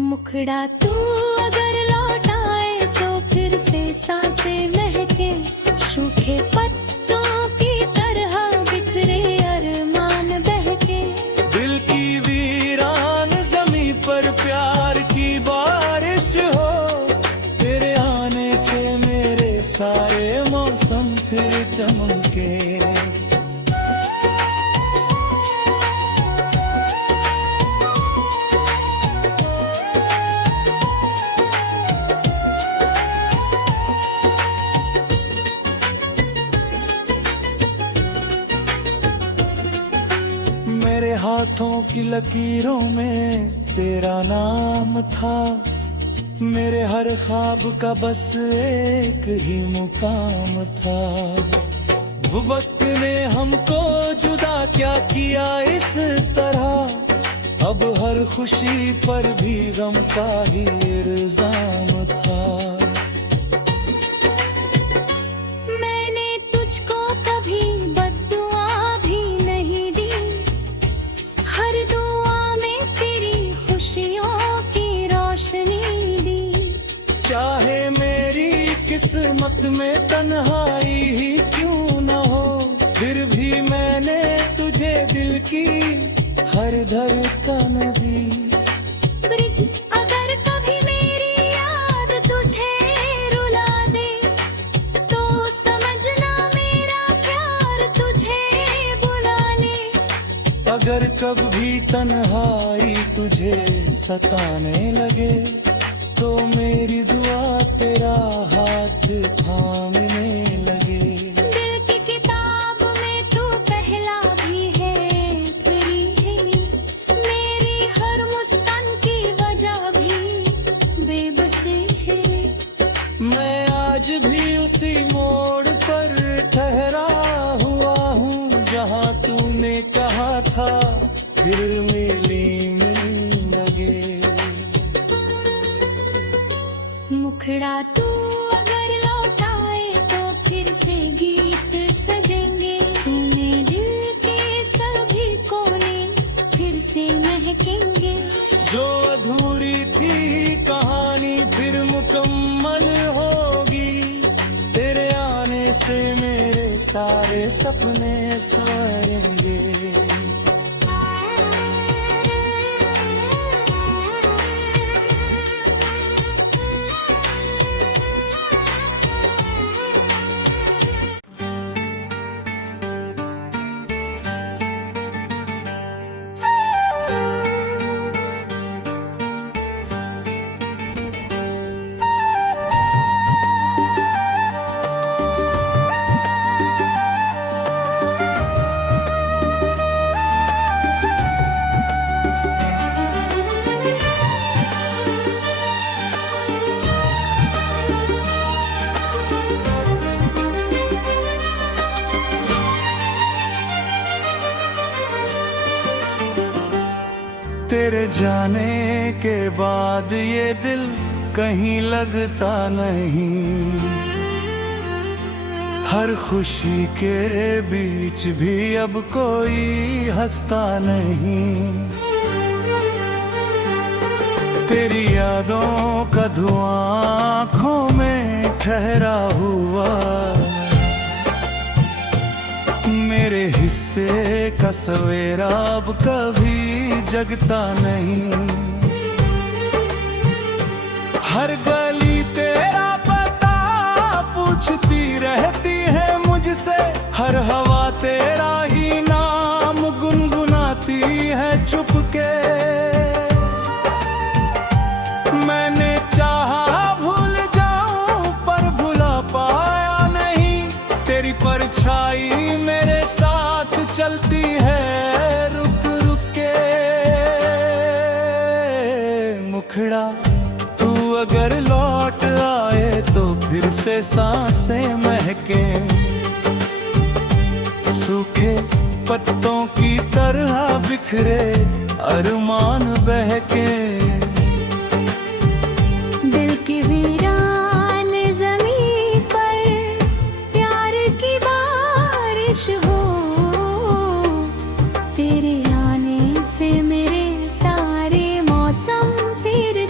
मुखड़ा तू अगर लौट आए तो फिर से सांसें महके, सूखे पत्तों की तरह बिखरे अरमान बहके। दिल की वीरान ज़मीं पर प्यार की बारिश हो, तेरे आने से मेरे सारे मौसम फिर चमके। मेरे हाथों की लकीरों में तेरा नाम था, मेरे हर ख्वाब का बस एक ही मुकाम था। वो वक्त ने हमको जुदा क्या किया इस तरह, अब हर खुशी पर भी गम का ही इल्जाम था। मैंने तुझको कभी बद्दुआ भी नहीं दी, हर दुआ में तेरी खुशियों की रोशनी दी। चाहे मेरी किस्मत में तन्हाई ही क्यों न हो, फिर भी मैंने तुझे दिल की हर धड़कन दी। ब्रिज अगर कभी मेरी याद तुझे रुला दे, तो समझना मेरा प्यार तुझे बुला ले। अगर कभी तन्हाई तुझे सताने लगे, तो मेरी दुआ तेरा हाथ थामने लगे। दिल की किताब में तू पहला भी है तेरी है, मेरी हर मुस्कान की वजह भी बेबसी है। मैं आज भी उसी मोड़ पर ठहरा हुआ हूँ, जहाँ तूने कहा था फिर मिली मिल लगे। मुखड़ा तू अगर लौट आए तो फिर से गीत सजेंगे, सुने दिल के सभी कोने फिर से महकेंगे। जो अधूरी थी कहानी फिर मुकम्मल होगी, तेरे आने से मेरे सारे सपने संवरेंगे। तेरे जाने के बाद ये दिल कहीं लगता नहीं, हर खुशी के बीच भी अब कोई हंसता नहीं। तेरी यादों का धुआं आँखों में ठहरा हुआ, मेरे हिस्से का सवेरा अब कभी जगता नहीं। हर गली तेरा पता पूछती रहती है मुझसे, हर हवा तेरा ही नाम गुनगुनाती है चुपके। मैंने चाहा भूल जाऊं पर भुला पाया नहीं, तेरी परछाई मेरे साथ चलती है रुक रुक के। मुखड़ा तू अगर लौट आए तो फिर से सांसें महके, सूखे पत्तों की तरह बिखरे अरमान बहके। दिल की वीरान ज़मीं पर प्यार की बारिश हो, तेरे आने से मेरे सारे मौसम फिर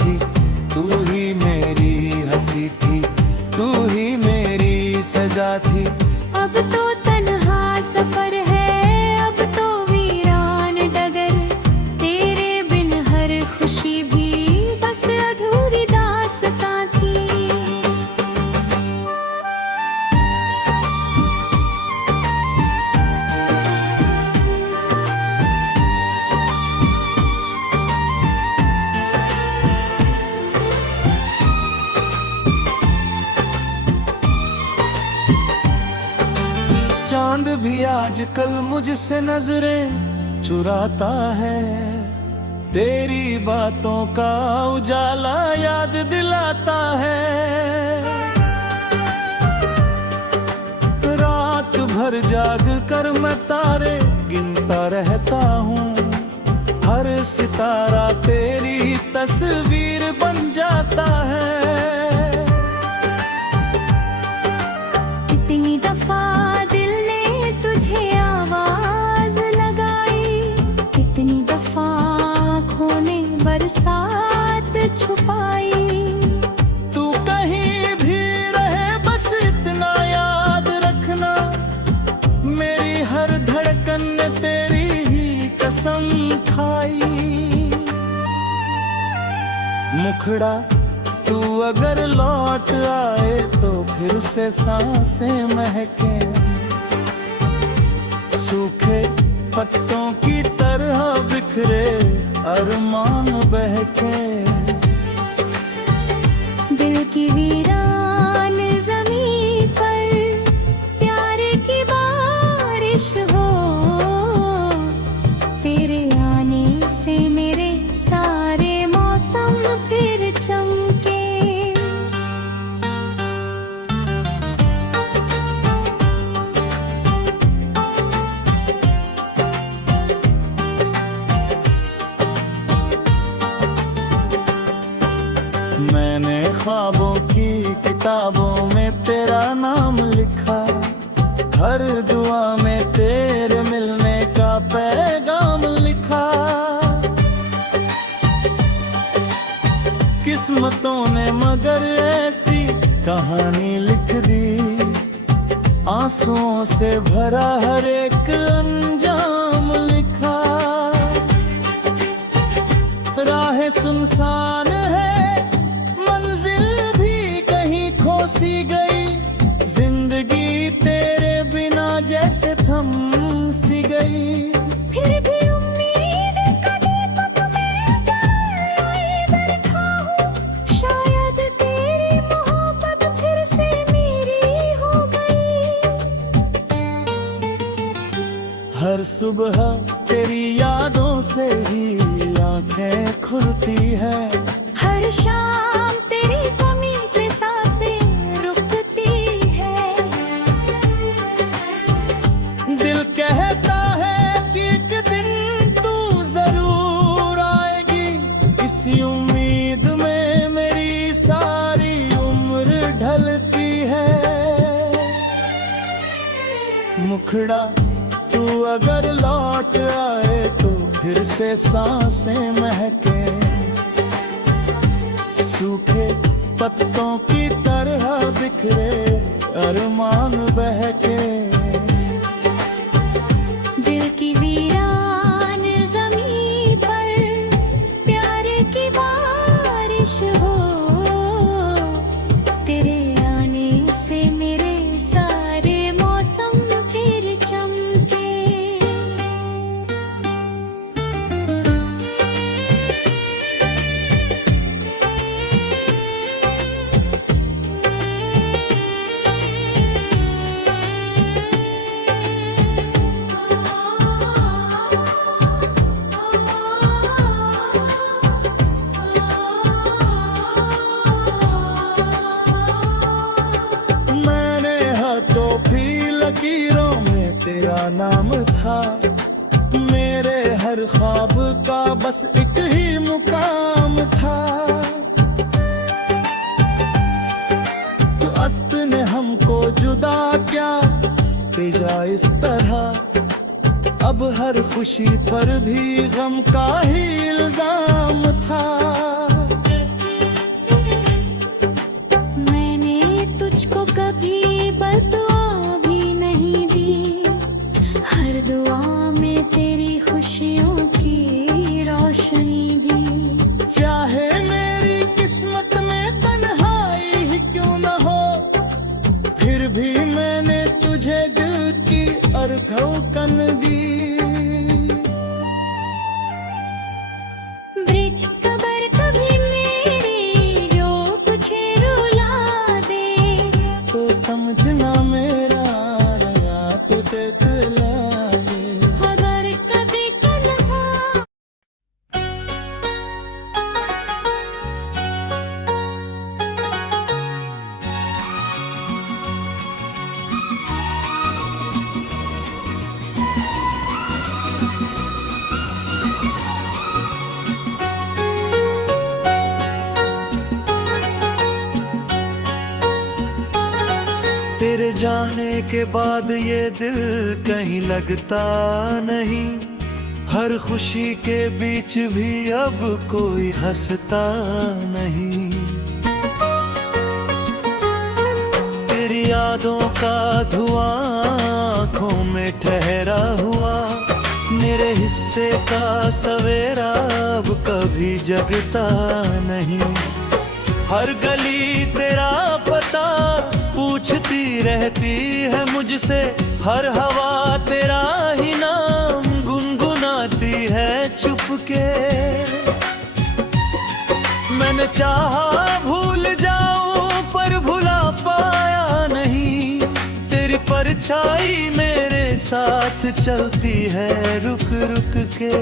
थी, तू ही मेरी हंसी थी, तू ही मेरी सजा थी। अब तो तन्हा सफर है, अब तो वीरान डगर, तेरे बिन हर खुशी भी बस अधूरी दास्तां थी। चांद भी आजकल मुझसे नजरें चुराता है, तेरी बातों का उजाला याद दिलाता है। रात भर जाग कर मैं तारे गिनता रहता हूँ, हर सितारा तेरी तस्वीर बन जाता है। कितनी दफा दिल ने तुझे आवाज लगाई, कितनी दफा आँखों ने बरसात छुपाई। तू कहीं भी रहे बस इतना याद रखना, मेरी हर धड़कन ने तेरी ही कसम खाई। मुखड़ा तू अगर लौट आए तो फिर से सांसें महके, सूखे पत्तों की तरह बिखरे अरमान बहके। दिल की वीरान ज़मीं पर प्यार की बारिश हो, तेरे आने से मेरे सारे मौसम फिर चमके। मैंने ख्वाबों की किताबों में तेरा नाम लिखा, हर दुआ में तेरे मिलने का पैगाम लिखा। किस्मतों ने मगर ऐसी कहानी लिख दी, आंसुओं से भरा हर एक अंजाम लिखा। राहें सुनसान है, मंजिल भी कहीं खो सी गई, जिंदगी तेरे बिना जैसे थम सी गई। फिर भी उम्मीद का दीपक मैं जलाए बैठा हूँ, शायद तेरी मोहब्बत फिर से मेरी हो गई। हर सुबह तेरी यादों से ही आंखें खुलती है, हर शाम तेरी कमी से सांसें रुकती है। दिल कहता है कि एक दिन तू जरूर आएगी, इसी उम्मीद में मेरी सारी उम्र ढलती है। मुखड़ा तू अगर लौट आए तो फिर से सांसें महके, सूखे पत्तों की तरह बिखरे अरमान बहके। दिल की वीरान ज़मीं पर प्यार की बारिश हो, तेरे आने से मेरे सारे मौसम फिर चमके। लकीरों में तेरा नाम था, मेरे हर ख्वाब का बस एक ही मुकाम था। तो अत ने हमको जुदा क्या भेजा इस तरह, अब हर खुशी पर भी गम का ही इल्जाम था। कभी बददुआ भी नहीं दी। हर दुआ में तेरी खुशियों की रोशनी भी। चाहे मेरी किस्मत में तन्हाई ही क्यों न हो, फिर भी मैंने तुझे दिल की धड़कन दी। ब्रिज कबर कभी मेरी जो कुछ रुला दे, तो समझना मेरा रात टकराए। अगर कभी कन्हा तेरे जाने के बाद ये दिल कहीं लगता नहीं। हर खुशी के बीच भी अब कोई हंसता नहीं। तेरी यादों का धुआं आँखों में ठहरा हुआ। मेरे हिस्से का सवेरा अब कभी जगता नहीं। हर गली तेरा पता पूछती रहती है मुझसे। हर हवा तेरा ही नाम गुनगुनाती है चुपके। मैंने चाहा भूल जाऊं पर भुला पाया नहीं। तेरी परछाई मेरे साथ चलती है रुक रुक के।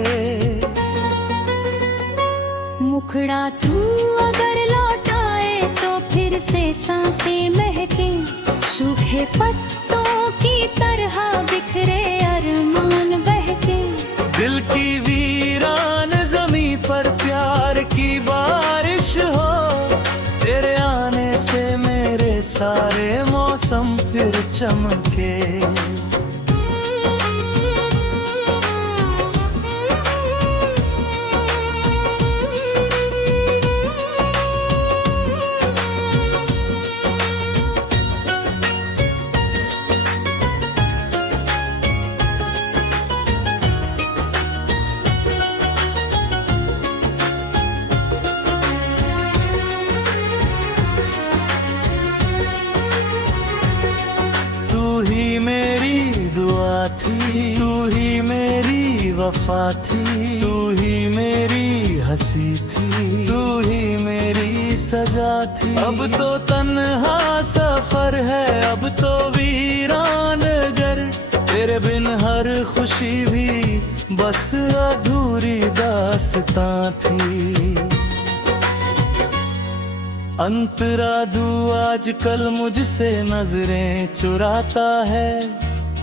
मुखड़ा तू अगर लौटाए तो फिर से सांसें महके। सूखे पत्तों की तरह बिखरे अरमान बहके। दिल की वीरान जमीं पर प्यार की बारिश हो। तेरे आने से मेरे सारे मौसम फिर चमके। मेरी दुआ थी, तू ही मेरी वफा थी। तू ही मेरी हंसी थी, तू ही मेरी सजा थी। अब तो तन्हा सफर है, अब तो वीरान घर। तेरे बिन हर खुशी भी बस अधूरी दास्तां थी। अंतराधु आजकल मुझसे नजरें चुराता है।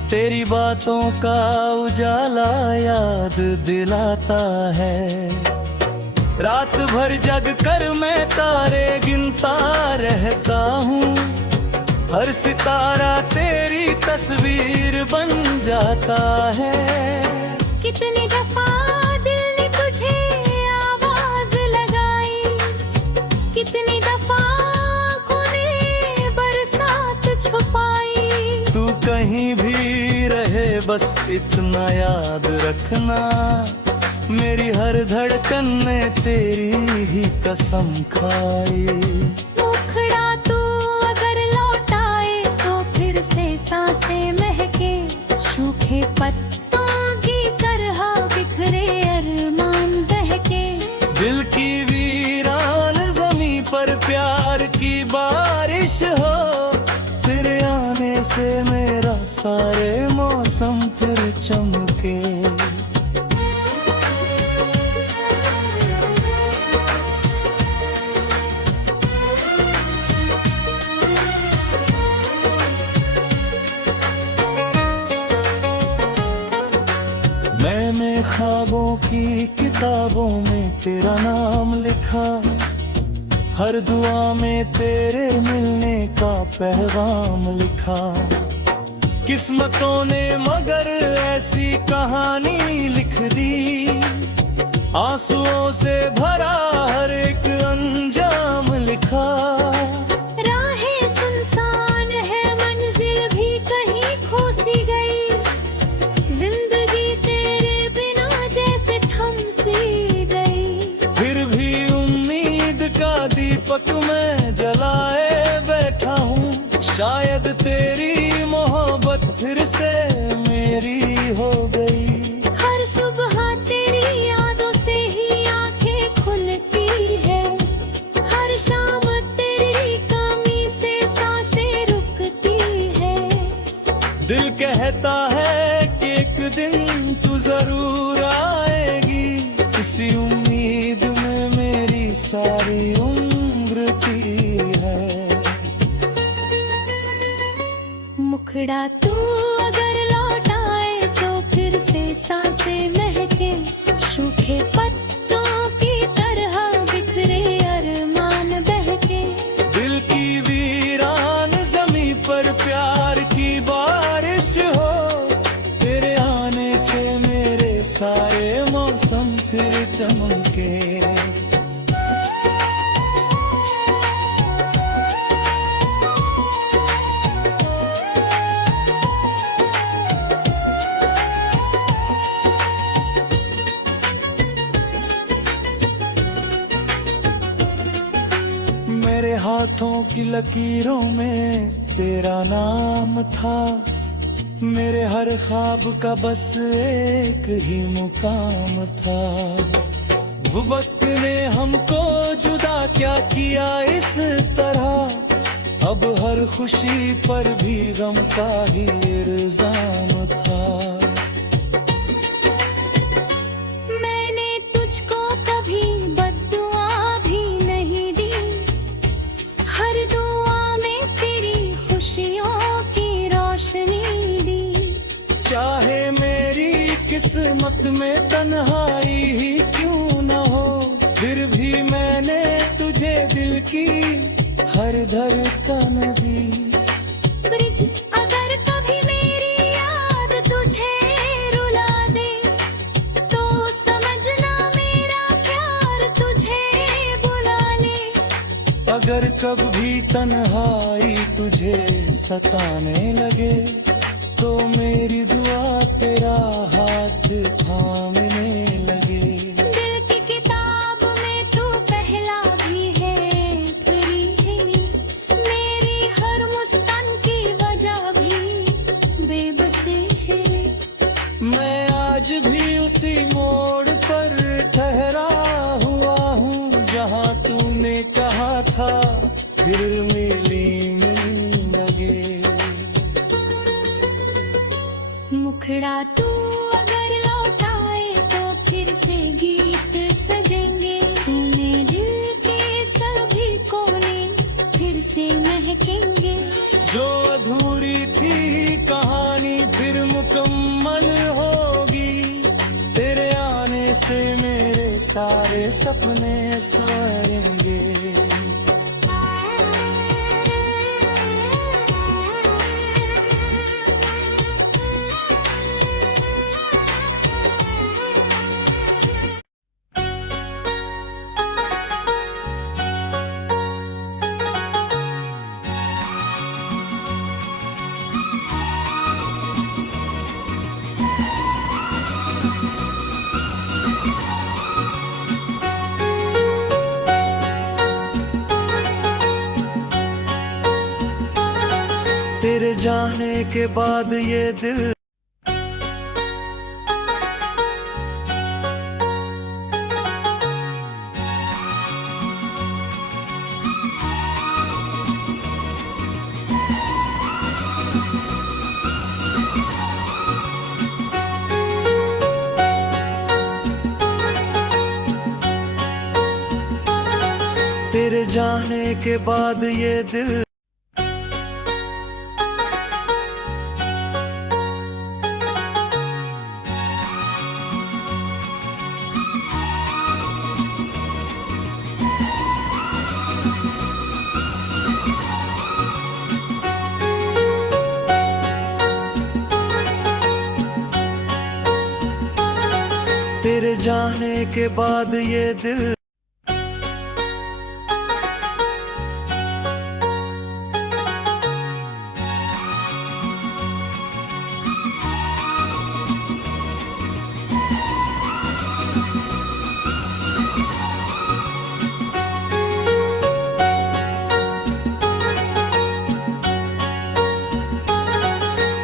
तेरी बातों का उजाला याद दिलाता है। रात भर जग कर मैं तारे गिनता रहता हूँ। हर सितारा तेरी तस्वीर बन जाता है। कितनी दफा दिल ने तुझे आवाज लगाई। कितनी दफा आँखों ने बरसात छुपाई। तू कहीं भी रहे बस इतना याद रखना। मेरी हर धड़कन ने तेरी ही कसम खाई। मुखड़ा तू अगर लौटाए तो फिर से सांसें महके। सूखे पत्तों की तरह बिखरे अरमान बहके। दिल की वीरान जमीं पर प्यार की बारिश हो। तेरे आने से मेरा सारे मौसम फिर चमके। मैंने ख्वाबों की किताबों में तेरा नाम लिखा। हर दुआ में तेरे मिलने का पैगाम लिखा। किस्मतों ने मगर ऐसी कहानी लिख दी। आंसुओं से भरा हर एक अंजाम लिखा। राहें सुनसान है फिर से मेरी हो गई। हर सुबह तेरी यादों से ही आंखें खुलती है, हर शाम तेरी कमी से सांसें रुकती है। दिल कहता है कि एक दिन तू जरूर आएगी, इसी उम्मीद में मेरी सारी उम्र की है। मुखड़ा तू अगर लौट आए तो फिर से सांसें महके, सूखे पत्तों की तरह बिखरे अरमान बहके। दिल की वीरान जमी पर प्यार की बारिश हो, तेरे आने से मेरे सारे मौसम फिर चमके। मेरे हाथों की लकीरों में तेरा नाम था, मेरे हर ख्वाब का बस एक ही मुकाम था। वो वक्त ने हमको जुदा क्या किया इस तरह, अब हर खुशी पर भी गम का ही इल्जाम था। मैंने तुझको कभी बद्दुआ भी नहीं दी, हर दुआ में तेरी खुशियों की रोशनी दी। चाहे मेरी किस्मत में तन्हाई ही क्यों न हो, फिर भी मैंने तुझे दिल की हर धड़कन दी। ब्रिज अगर कभी मेरी याद तुझे रुला दे, तो समझना मेरा प्यार तुझे बुला ले। अगर कभी तन्हाई तुझे सताने लगे, तो मेरी दुआ तेरा हाथ थामने लगे। दिल की किताब में तू पहला भी है फिरी है, मेरी हर मुस्कान की वजह भी बेबसी है। मैं आज भी उसी मोड़ पर ठहरा हुआ हूँ, जहाँ तूने कहा था फिर मिली मिल लगे। मुखड़ा तू अगर लौट आए तो फिर से गीत सजेंगे, सुने दिल के सभी कोने फिर से महकेंगे। जो अधूरी थी कहानी फिर मुकम्मल होगी, तेरे आने से मेरे सारे सपने संवरेंगे। तेरे जाने के बाद ये दिल तेरे जाने के बाद ये दिल तेरे जाने के बाद ये दिल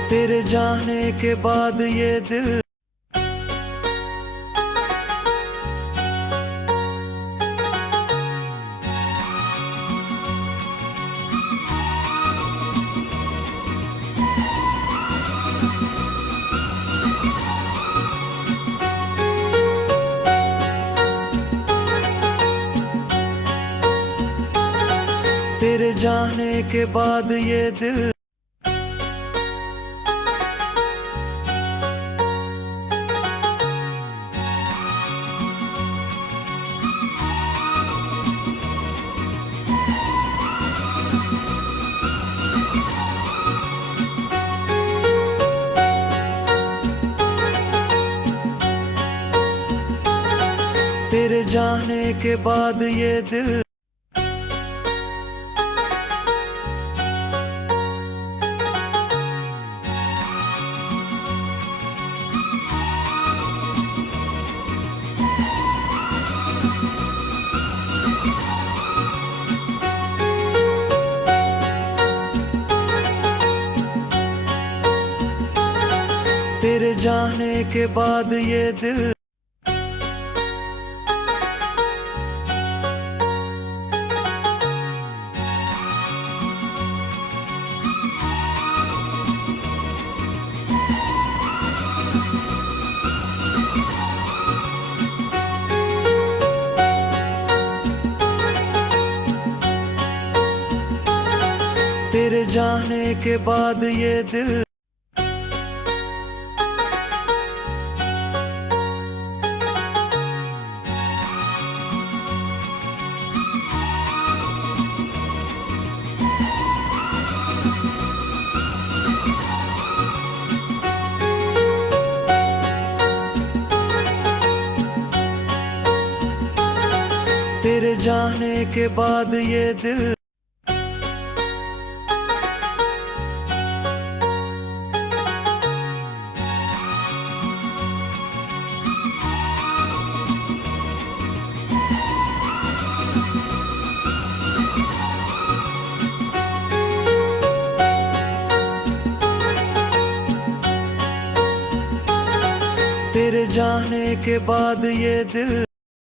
तेरे जाने के बाद ये दिल तेरे जाने के बाद ये दिल तेरे जाने के बाद ये दिल तेरे जाने के बाद ये दिल तेरे जाने के बाद ये दिल तेरे जाने के बाद ये दिल तेरे जाने के बाद ये दिल